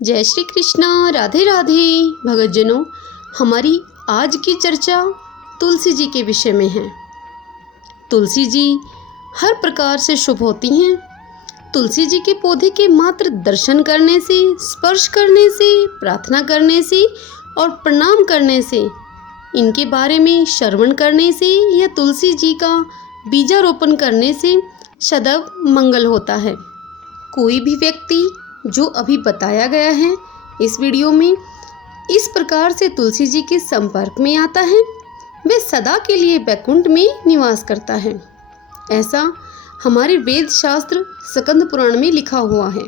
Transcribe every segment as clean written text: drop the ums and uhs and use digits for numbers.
जय श्री कृष्णा, राधे राधे। भगतजनों, हमारी आज की चर्चा तुलसी जी के विषय में है। तुलसी जी हर प्रकार से शुभ होती हैं। तुलसी जी के पौधे के मात्र दर्शन करने से, स्पर्श करने से, प्रार्थना करने से और प्रणाम करने से, इनके बारे में श्रवण करने से या तुलसी जी का बीजारोपण करने से सदैव मंगल होता है। कोई भी व्यक्ति जो अभी बताया गया है इस वीडियो में इस प्रकार से तुलसी जी के संपर्क में आता है, वह सदा के लिए वैकुंठ में निवास करता है। ऐसा हमारे वेद शास्त्र स्कंद पुराण में लिखा हुआ है।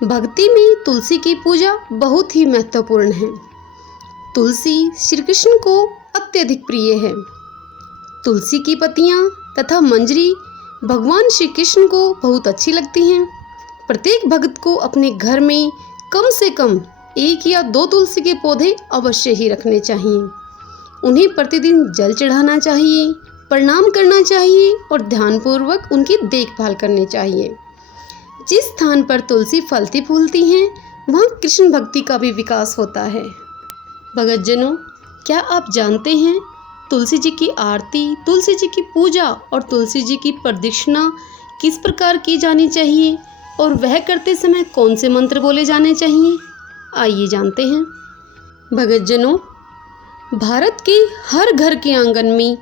भक्ति में तुलसी की पूजा बहुत ही महत्वपूर्ण है। तुलसी श्री कृष्ण को अत्यधिक प्रिय है। तुलसी की पत्तियां तथा मंजरी भगवान श्री कृष्ण को बहुत अच्छी लगती हैं। प्रत्येक भक्त को अपने घर में कम से कम 1 या 2 तुलसी के पौधे अवश्य ही रखने चाहिए। उन्हें प्रतिदिन जल चढ़ाना चाहिए, प्रणाम करना चाहिए और ध्यानपूर्वक उनकी देखभाल करनी चाहिए। जिस स्थान पर तुलसी फलती फूलती हैं वहाँ कृष्ण भक्ति का भी विकास होता है। भगतजनों, क्या आप जानते हैं तुलसी जी की आरती, तुलसी जी की पूजा और तुलसी जी की प्रदक्षिणा किस प्रकार की जानी चाहिए और वह करते समय कौन से मंत्र बोले जाने चाहिए? आइए जानते हैं। भगतजनों, भारत के हर घर के आंगन में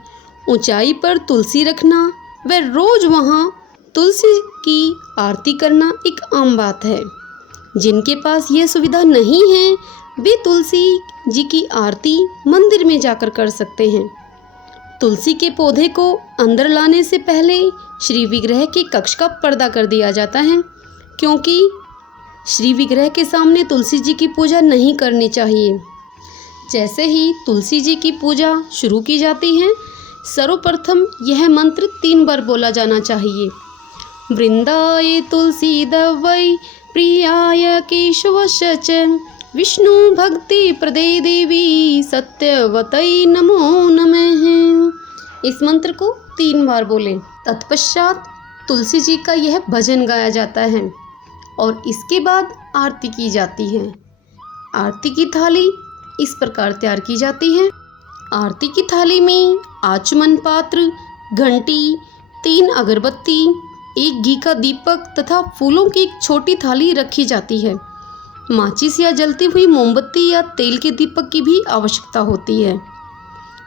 ऊंचाई पर तुलसी रखना व रोज वहां तुलसी की आरती करना एक आम बात है। जिनके पास यह सुविधा नहीं है वे तुलसी जी की आरती मंदिर में जाकर कर सकते हैं। तुलसी के पौधे को अंदर लाने से पहले श्री विग्रह के कक्ष का पर्दा कर दिया जाता है, क्योंकि श्री विग्रह के सामने तुलसी जी की पूजा नहीं करनी चाहिए। जैसे ही तुलसी जी की पूजा शुरू की जाती है, सर्वप्रथम यह मंत्र 3 बार बोला जाना चाहिए। वृंदाय तुलसी दवै प्रियाय केशवश च विष्णु भक्ति प्रदे देवी सत्यवतै नमो नमः। इस मंत्र को 3 बार बोलें। तत्पश्चात तुलसी जी का यह भजन गाया जाता है और इसके बाद आरती की जाती है। आरती की थाली इस प्रकार तैयार की जाती है। आरती की थाली में आचमन पात्र, घंटी, 3 अगरबत्ती, 1 घी का दीपक तथा फूलों की एक छोटी थाली रखी जाती है। माचिस या जलती हुई मोमबत्ती या तेल के दीपक की भी आवश्यकता होती है।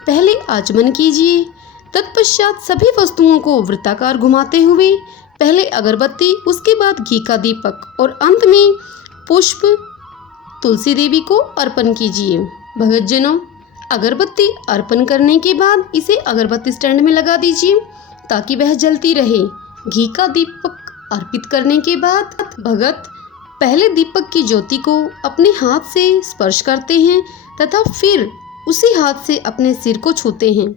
पहले आचमन कीजिए, तत्पश्चात सभी वस्तुओं को वृत्ताकार घुमाते हुए पहले अगरबत्ती, उसके बाद घी का दीपक और अंत में पुष्प तुलसी देवी को अर्पण कीजिए। भगतजनों, अगरबत्ती अर्पण करने के बाद इसे अगरबत्ती स्टैंड में लगा दीजिए ताकि वह जलती रहे। घी का दीपक अर्पित करने के बाद भगत पहले दीपक की ज्योति को अपने हाथ से स्पर्श करते हैं तथा फिर उसी हाथ से अपने सिर को छूते हैं।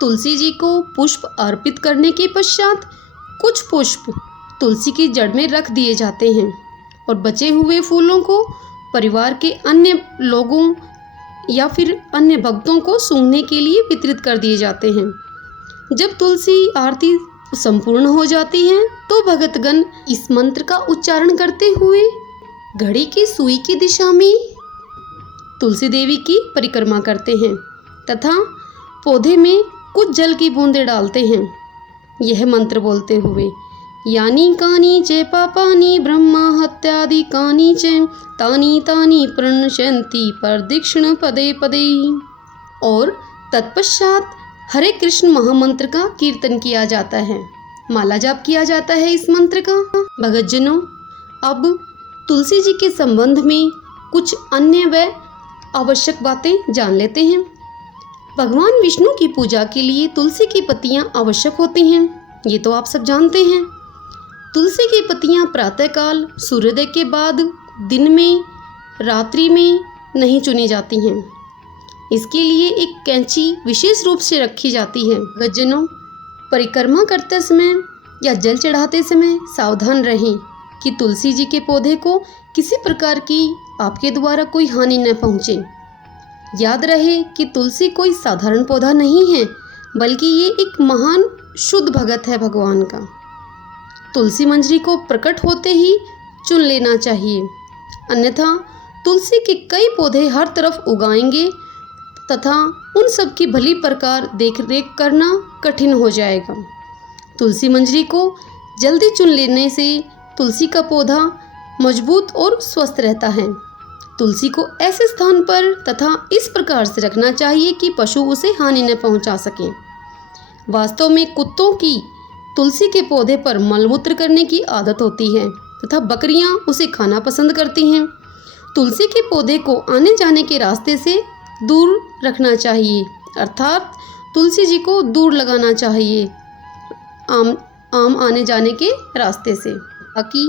तुलसी जी को पुष्प अर्पित करने के पश्चात कुछ पुष्प तुलसी की जड़ में रख दिए जाते हैं और बचे हुए फूलों को परिवार के अन्य लोगों या फिर अन्य भक्तों को सूंघने के लिए वितरित कर दिए जाते हैं। जब तुलसी आरती संपूर्ण हो जाती है तो भगतगण इस मंत्र का उच्चारण करते हुए घड़ी की सुई की दिशा में तुलसी देवी की परिक्रमा करते हैं तथा पौधे में कुछ जल की बूंदें डालते हैं, यह मंत्र बोलते हुए यानी कानी च पापानि ब्रह्मा हत्यादि कानी च तानी तानी प्रणश्यन्ति प्रदक्षिण पदे पदे। और तत्पश्चात हरे कृष्ण महामंत्र का कीर्तन किया जाता है, माला जाप किया जाता है इस मंत्र का। भगतजनों, अब तुलसी जी के संबंध में कुछ अन्य व आवश्यक बातें जान लेते हैं। भगवान विष्णु की पूजा के लिए तुलसी की पत्तियां आवश्यक होती हैं, ये तो आप सब जानते हैं। तुलसी की पत्तियां प्रातःकाल सूर्योदय के बाद दिन में, रात्रि में नहीं चुनी जाती हैं। इसके लिए एक कैंची विशेष रूप से रखी जाती है। भगतजनों, परिक्रमा करते समय या जल चढ़ाते समय सावधान रहें कि तुलसी जी के पौधे को किसी प्रकार की आपके द्वारा कोई हानि न पहुँचे। याद रहे कि तुलसी कोई साधारण पौधा नहीं है, बल्कि ये एक महान शुद्ध भगत है भगवान का। तुलसी मंजरी को प्रकट होते ही चुन लेना चाहिए अन्यथा तुलसी के कई पौधे हर तरफ उगाएंगे तथा उन सब की भली प्रकार देखरेख करना कठिन हो जाएगा। तुलसी मंजरी को जल्दी चुन लेने से तुलसी का पौधा मजबूत और स्वस्थ रहता है। तुलसी को ऐसे स्थान पर तथा इस प्रकार से रखना चाहिए कि पशु उसे हानि न पहुंचा सकें। वास्तव में कुत्तों की तुलसी के पौधे पर मलमूत्र करने की आदत होती है तथा बकरियां उसे खाना पसंद करती हैं। तुलसी के पौधे को आने जाने के रास्ते से दूर रखना चाहिए, अर्थात तुलसी जी को दूर लगाना चाहिए आम आने जाने के रास्ते से, ताकि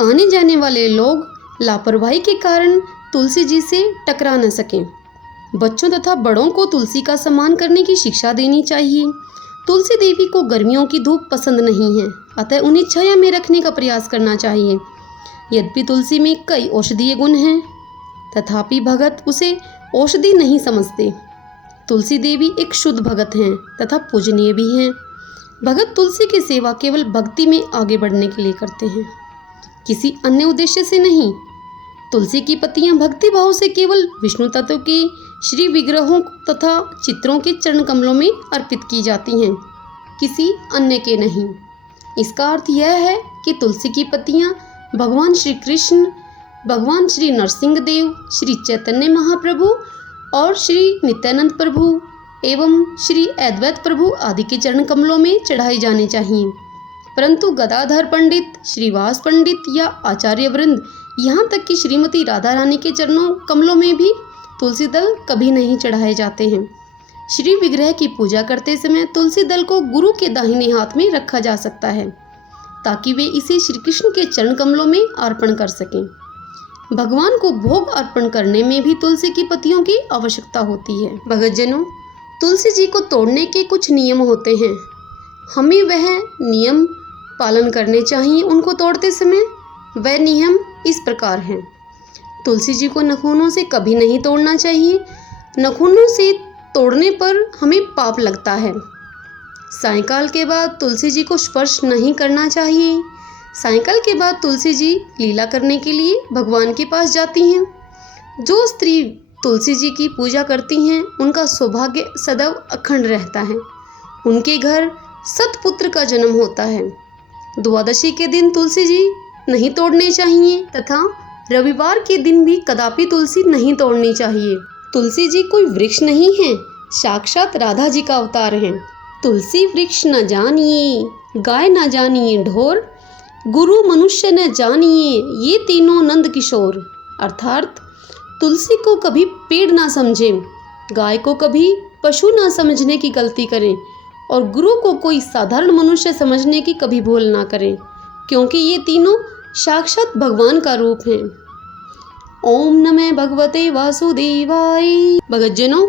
आने जाने वाले लोग लापरवाही के कारण तुलसी जी से टकरा न सकें। बच्चों तथा बड़ों को तुलसी का सम्मान करने की शिक्षा देनी चाहिए। तुलसी देवी को गर्मियों की धूप पसंद नहीं है, अतः उन्हें छाया में रखने का प्रयास करना चाहिए। यद्यपि तुलसी में कई औषधीय गुण हैं, तथापि भगत उसे औषधि नहीं समझते। तुलसी देवी एक शुद्ध भगत हैं तथा पूजनीय भी हैं। भगत तुलसी की सेवा केवल भक्ति में आगे बढ़ने के लिए करते हैं, किसी अन्य उद्देश्य से नहीं। तुलसी की पत्तियां भक्ति भाव से केवल विष्णु तत्व के श्री विग्रहों तथा चित्रों के चरण कमलों में अर्पित की जाती हैं, किसी अन्य के नहीं। इसका अर्थ यह है कि तुलसी की पत्तियां भगवान श्री कृष्ण, भगवान श्री नरसिंह देव, श्री चैतन्य महाप्रभु और श्री नित्यानंद प्रभु एवं श्री अद्वैत प्रभु आदि के चरण कमलों में चढ़ाई जानी चाहिए। परंतु गदाधर पंडित, श्रीवास पंडित या आचार्य वृंद, यहाँ तक कि श्रीमती राधा रानी के चरणों कमलों में भी तुलसी दल कभी नहीं चढ़ाए जाते हैं। श्री विग्रह की पूजा करते समय तुलसी दल को गुरु के दाहिने हाथ में रखा जा सकता है, ताकि वे इसे श्री कृष्ण के चरण कमलों में अर्पण कर सकें। भगवान को भोग अर्पण करने में भी तुलसी की पत्तियों की आवश्यकता होती है। भगतजनों, तुलसी जी को तोड़ने के कुछ नियम होते हैं, हमें वह नियम पालन करने चाहिए। उनको तोड़ते समय वह नियम इस प्रकार हैं। तुलसी जी को नाखूनों से कभी नहीं तोड़ना चाहिए। नाखूनों से तोड़ने पर हमें पाप लगता है। सायंकाल के बाद तुलसी जी को स्पर्श नहीं करना चाहिए। सायंकाल के बाद तुलसी जी लीला करने के लिए भगवान के पास जाती हैं। जो स्त्री तुलसी जी की पूजा करती हैं, उनका सौभाग्य सदैव अखंड रहता है। उनके घर सतपुत्र का जन्म होता है। द्वादशी के दिन तुलसी जी नहीं तोड़ने चाहिए तथा रविवार के दिन भी कदापि तुलसी नहीं तोड़नी चाहिए। तुलसी जी कोई वृक्ष नहीं है, साक्षात राधा जी का अवतार हैं। तुलसी वृक्ष न जानिए, गाय न जानिए ढोर, गुरु मनुष्य न जानिए, ये तीनों नंद किशोर। अर्थात तुलसी को कभी पेड़ ना समझें, गाय को कभी पशु ना समझने की गलती करें और गुरु को कोई साधारण मनुष्य समझने की कभी भूल ना करें, क्योंकि ये तीनों साक्षात भगवान का रूप हैं। ओम नमः भगवते वासुदेवाय। भगतजनों,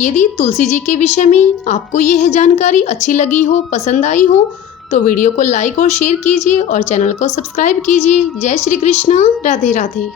यदि तुलसी जी के विषय में आपको यह जानकारी अच्छी लगी हो, पसंद आई हो, तो वीडियो को लाइक और शेयर कीजिए और चैनल को सब्सक्राइब कीजिए। जय श्री कृष्ण, राधे राधे।